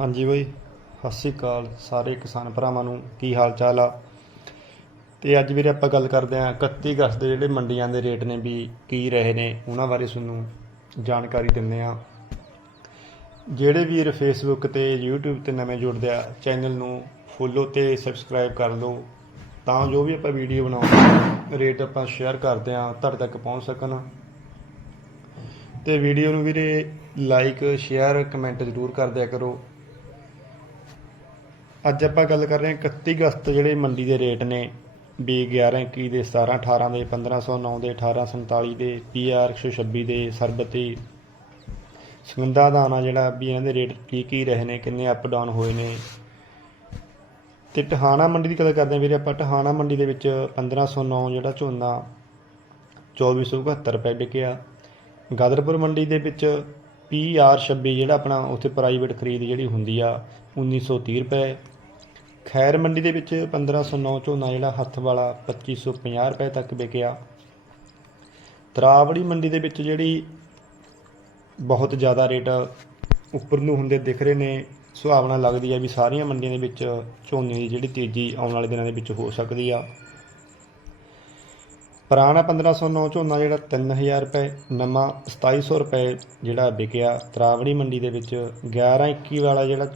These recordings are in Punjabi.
ਹਾਂਜੀ ਬਾਈ, ਸਤਿ ਸ਼੍ਰੀ ਅਕਾਲ ਸਾਰੇ ਕਿਸਾਨ ਭਰਾਵਾਂ ਨੂੰ, ਕੀ ਹਾਲ ਚਾਲ ਆ? ਤੇ ਅੱਜ ਵੀਰੇ ਆਪਾਂ ਗੱਲ ਕਰਦੇ ਆਂ 31 ਅਗਸਤ ਦੇ ਜਿਹੜੇ ਮੰਡੀਆਂ ਦੇ ਰੇਟ ਨੇ ਵੀ ਕੀ ਰਹੇ ਨੇ, ਉਹਨਾਂ ਬਾਰੇ ਤੁਹਾਨੂੰ ਜਾਣਕਾਰੀ ਦਿੰਦੇ ਆ ਜਿਹੜੇ ਵੀਰ ਫੇਸਬੁੱਕ ਤੇ, YouTube ਤੇ ਨਵੇਂ ਜੁੜਦੇ ਆ, ਚੈਨਲ ਨੂੰ ਫੋਲੋ ਤੇ ਸਬਸਕ੍ਰਾਈਬ ਕਰ ਲਓ, ਤਾਂ ਜੋ ਵੀ ਆਪਾਂ ਵੀਡੀਓ ਬਣਾਉਂਦੇ ਰੇਟ ਆਪਾਂ ਸ਼ੇਅਰ ਕਰਦੇ ਆ ਤੁਹਾਡੇ ਤੱਕ ਪਹੁੰਚ ਸਕਣ। ਤੇ ਵੀਡੀਓ ਨੂੰ ਵੀਰੇ ਲਾਈਕ ਸ਼ੇਅਰ ਕਮੈਂਟ ਜ਼ਰੂਰ ਕਰ ਦਿਆ ਕਰੋ। ਅੱਜ ਆਪਾਂ ਗੱਲ ਕਰ ਰਹੇ ਹਾਂ 31 ਅਗਸਤ ਜਿਹੜੇ ਮੰਡੀ ਦੇ ਰੇਟ ਨੇ ਵੀ 11 21 ਦੇ 17 18 ਦੇ 1509 ਦੇ 1847 ਦੇ ਪੀਆਰ 126 ਦੇ, ਸਰਬਤੀ। ਸੁਗੰਧਾ ਦਾਣਾ ਜਿਹੜਾ, ਵੀ ਇਹਨਾਂ ਦੇ ਰੇਟ ਕੀ ਕੀ ਰਹੇ ਨੇ, ਕਿੰਨੇ ਅਪ ਡਾਊਨ ਹੋਏ ਨੇ। ਤੇ ਟਹਾਣਾ ਮੰਡੀ ਦੀ ਗੱਲ ਕਰਦੇ ਹਾਂ ਵੀਰੇ ਆਪਾਂ, ਟਹਾਣਾ ਮੰਡੀ ਦੇ ਵਿੱਚ 1509 ਜਿਹੜਾ ਝੋਨਾ 2472 ਰੁਪਏ ਵਿਕਿਆ। ਗਾਦਰਪੁਰ ਮੰਡੀ ਦੇ ਵਿੱਚ ਪੀਆਰ 26 ਜਿਹੜਾ ਆਪਣਾ, ਉੱਥੇ ਪ੍ਰਾਈਵੇਟ ਖਰੀਦ ਜਿਹੜੀ ਹੁੰਦੀ ਆ 1930 ਰੁਪਏ। ਖੈਰ ਮੰਡੀ ਦੇ ਵਿੱਚ 1509 ਝੋਨਾ ਜਿਹੜਾ ਹੱਥ ਵਾਲਾ 2550 ਰੁਪਏ ਤੱਕ ਵਿਕਿਆ। ਤਰਾਵੜੀ ਮੰਡੀ ਦੇ ਵਿੱਚ ਜਿਹੜੀ ਬਹੁਤ ਜ਼ਿਆਦਾ ਰੇਟ ਉੱਪਰ ਨੂੰ ਹੁੰਦੇ ਦਿਖ ਰਹੇ ਨੇ ਸੁਹਾਵਣਾ ਲੱਗਦੀ ਹੈ ਵੀ ਸਾਰੀਆਂ ਮੰਡੀਆਂ ਦੇ ਵਿੱਚ ਝੋਨੇ ਦੀ ਜਿਹੜੀ ਤੇਜ਼ੀ ਆਉਣ ਵਾਲੇ ਦਿਨਾਂ ਦੇ ਵਿੱਚ ਹੋ ਸਕਦੀ ਆ। ਪੁਰਾਣਾ 1509 ਝੋਨਾ ਜਿਹੜਾ 3000 ਰੁਪਏ, ਨਵਾਂ 2700 ਰੁਪਏ ਜਿਹੜਾ ਵਿਕਿਆ ਤਰਾਵੜੀ ਮੰਡੀ ਦੇ ਵਿੱਚ 1121 ਵਾਲਾ ਜਿਹੜਾ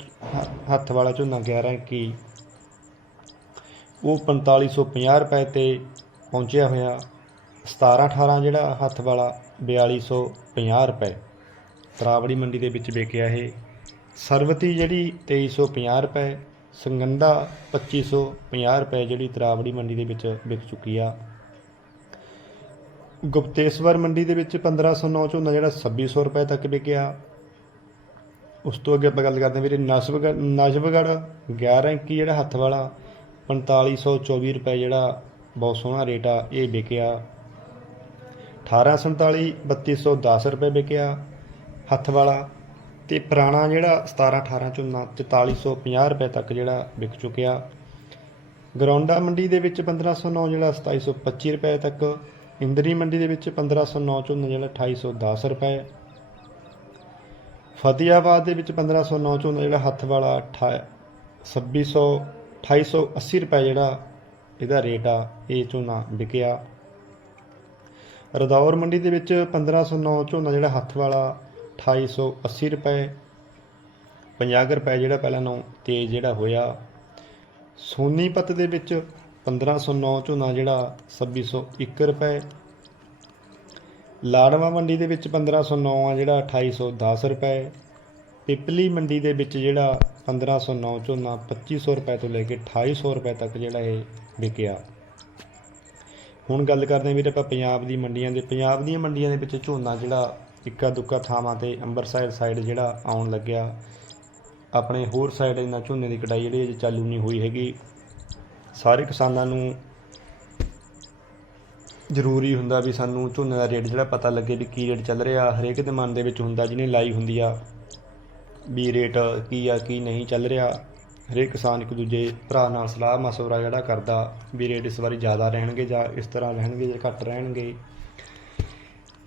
ਹੱਥ ਵਾਲਾ ਝੋਨਾ 1121 ਉਹ 4550 ਰੁਪਏ ਤੇ ਪਹੁੰਚਿਆ ਹੋਇਆ। 1718 ਜਿਹੜਾ ਹੱਥ ਵਾਲਾ 4250 ਰੁਪਏ। ਤਰਾਵੜੀ ਮੰਡੀ ਦੇ ਵਿੱਚ ਵਿਕਿਆ ਇਹ। ਸਰਵਤੀ ਜਿਹੜੀ 2350 ਰੁਪਏ ਸੰਗੰਦਾ 2550 ਰੁਪਏ ਜਿਹੜੀ ਤਰਾਵੜੀ ਮੰਡੀ ਦੇ ਵਿੱਚ ਵਿਕ ਚੁੱਕੀ ਆ। ਗੁਪਤੇਸ਼ਵਰ ਮੰਡੀ ਦੇ ਵਿੱਚ 1509 ਝੋਨਾ ਜਿਹੜਾ 2600 ਰੁਪਏ ਤੱਕ ਵਿਕਿਆ। ਉਸ ਤੋਂ ਅੱਗੇ ਆਪਾਂ ਗੱਲ ਕਰਦੇ ਵੀਰੇ ਨਸਬਗੜ ਨਜਬਗੜ 11 ਇੰਕੀ ਜਿਹੜਾ ਹੱਥ ਵਾਲਾ 4524 ਰੁਪਏ ਜਿਹੜਾ ਬਹੁਤ ਸੋਹਣਾ ਰੇਟ ਆ, ਇਹ ਵਿਕਿਆ। 1847 3210 ਰੁਪਏ ਵਿਕਿਆ ਹੱਥ ਵਾਲਾ। ਤੇ ਪੁਰਾਣਾ ਜਿਹੜਾ 17 18 ਝੋਨਾ 4450 ਰੁਪਏ ਤੱਕ ਜਿਹੜਾ ਵਿਕ ਚੁੱਕਿਆ। ਗਰੌਂਡਾ ਮੰਡੀ ਦੇ ਵਿੱਚ 1509 ਜਿਹੜਾ 2725 ਰੁਪਏ ਤੱਕ। ਇੰਦਰੀ ਮੰਡੀ ਦੇ ਵਿੱਚ 1509 ਝੋਨਾ ਜਿਹੜਾ 2810 ਰੁਪਏ। ਫਤਿਆਬਾਦ ਦੇ ਵਿੱਚ 1509 ਝੋਨਾ ਜਿਹੜਾ ਹੱਥ ਵਾਲਾ 2600 2880 ਰੁਪਏ ਜਿਹੜਾ ਇਹਦਾ ਰੇਟ ਆ, ਇਹ ਝੋਨਾ ਵਿਕਿਆ। ਰਦੌਰ ਮੰਡੀ ਦੇ ਵਿੱਚ 1509 ਝੋਨਾ ਜਿਹੜਾ ਹੱਥ ਵਾਲਾ 2880 ਰੁਪਏ। 50 ਰੁਪਏ ਜਿਹੜਾ ਪਹਿਲਾਂ ਨਾਲੋਂ ਤੇਜ਼ ਜਿਹੜਾ ਹੋਇਆ। ਸੋਨੀਪਤ ਦੇ ਵਿੱਚ 1509 ਝੋਨਾ ਜਿਹੜਾ 2601 ਰੁਪਏ। ਲਾੜਵਾ ਮੰਡੀ ਦੇ ਵਿੱਚ 1509 ਆ ਜਿਹੜਾ 2810 ਰੁਪਏ। ਪਿਪਲੀ ਮੰਡੀ ਦੇ ਵਿੱਚ ਜਿਹੜਾ 1509 ਝੋਨਾ 2500 ਰੁਪਏ ਤੋਂ ਲੈ ਕੇ 2800 ਰੁਪਏ ਤੱਕ ਜਿਹੜਾ ਇਹ ਵਿਕਿਆ। ਹੁਣ ਗੱਲ ਕਰਦੇ ਹਾਂ ਵੀਰੇ ਆਪਾਂ ਪੰਜਾਬ ਦੀ ਮੰਡੀਆਂ ਦੇ। ਪੰਜਾਬ ਦੀਆਂ ਮੰਡੀਆਂ ਦੇ ਵਿੱਚ ਝੋਨਾ ਜਿਹੜਾ ਇੱਕਾ ਦੁੱਕਾ ਥਾਵਾਂ ਤੇ ਅੰਮ੍ਰਿਤਸਰ ਸਾਈਡ ਜਿਹੜਾ ਆਉਣ ਲੱਗਿਆ। ਆਪਣੇ ਹੋਰ ਸਾਈਡ ਇਹਨਾਂ ਝੋਨੇ ਦੀ ਕਟਾਈ ਜਿਹੜੀ ਅਜੇ ਚਾਲੂ ਨਹੀਂ ਹੋਈ ਹੈਗੀ। ਸਾਰੇ ਕਿਸਾਨਾਂ ਨੂੰ ਜ਼ਰੂਰੀ ਹੁੰਦਾ ਵੀ ਸਾਨੂੰ ਝੋਨੇ ਦਾ ਰੇਟ ਜਿਹੜਾ ਪਤਾ ਲੱਗੇ ਵੀ ਕੀ ਰੇਟ ਚੱਲ ਰਿਹਾ। ਹਰੇਕ ਦੇ ਮਨ ਦੇ ਵਿੱਚ ਹੁੰਦਾ ਜਿਹਨੇ ਲਾਈ ਹੁੰਦੀ ਆ ਵੀ ਰੇਟ ਕੀ ਆ, ਕੀ ਨਹੀਂ ਚੱਲ ਰਿਹਾ। ਹਰੇਕ ਕਿਸਾਨ ਇੱਕ ਦੂਜੇ ਭਰਾ ਨਾਲ ਸਲਾਹ ਮਸ਼ਵਰਾ ਜਿਹੜਾ ਕਰਦਾ ਵੀ ਰੇਟ ਇਸ ਵਾਰੀ ਜ਼ਿਆਦਾ ਰਹਿਣਗੇ ਜਾਂ ਇਸ ਤਰ੍ਹਾਂ ਰਹਿਣਗੇ ਜਾਂ ਘੱਟ ਰਹਿਣਗੇ।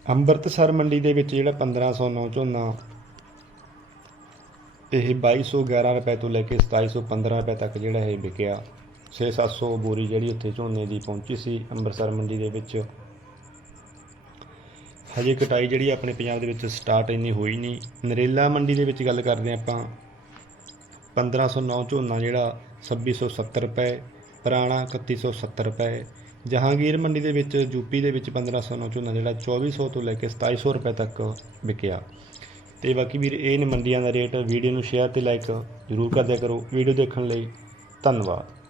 ਅੰਮ੍ਰਿਤਸਰ ਮੰਡੀ ਦੇ ਵਿੱਚ ਜਿਹੜਾ 1509 ਝੋਨਾ, ਇਹ 2211 ਰੁਪਏ ਤੋਂ ਲੈ ਕੇ 2715 ਰੁਪਏ ਤੱਕ ਜਿਹੜਾ ਇਹ ਵਿਕਿਆ। 6-700 ਬੋਰੀ ਜਿਹੜੀ ਉੱਥੇ ਝੋਨੇ ਦੀ ਪਹੁੰਚੀ ਸੀ ਅੰਮ੍ਰਿਤਸਰ ਮੰਡੀ ਦੇ ਵਿੱਚ। ਹਜੇ ਕਟਾਈ ਜਿਹੜੀ ਆਪਣੇ ਪੰਜਾਬ ਦੇ ਵਿੱਚ ਸਟਾਰਟ ਇੰਨੀ ਹੋਈ ਨਹੀਂ। ਨਰੇਲਾ ਮੰਡੀ ਦੇ ਵਿੱਚ ਗੱਲ ਕਰਦੇ ਹਾਂ ਆਪਾਂ। 1509 ਝੋਨਾ ਜਿਹੜਾ 2670 ਰੁਪਏ, ਪੁਰਾਣਾ 3170 ਰੁਪਏ। ਜਹਾਂਗੀਰ ਮੰਡੀ ਦੇ ਵਿੱਚ ਯੂਪੀ ਦੇ ਵਿੱਚ 1509 ਝੋਨਾ ਜਿਹੜਾ 2400 ਤੋਂ ਲੈ ਕੇ 2700 ਰੁਪਏ ਤੱਕ ਵਿਕਿਆ। ਤੇ ਬਾਕੀ ਵੀਰ, ਇਹ ਨੇ ਮੰਡੀਆਂ ਦਾ ਰੇਟ, ਵੀਡੀਓ ਨੂੰ ਸ਼ੇਅਰ ਤੇ ਲਾਈਕ ਜ਼ਰੂਰ ਕਰਦਿਆ ਕਰੋ। ਵੀਡੀਓ ਦੇਖਣ ਲਈ ਧੰਨਵਾਦ।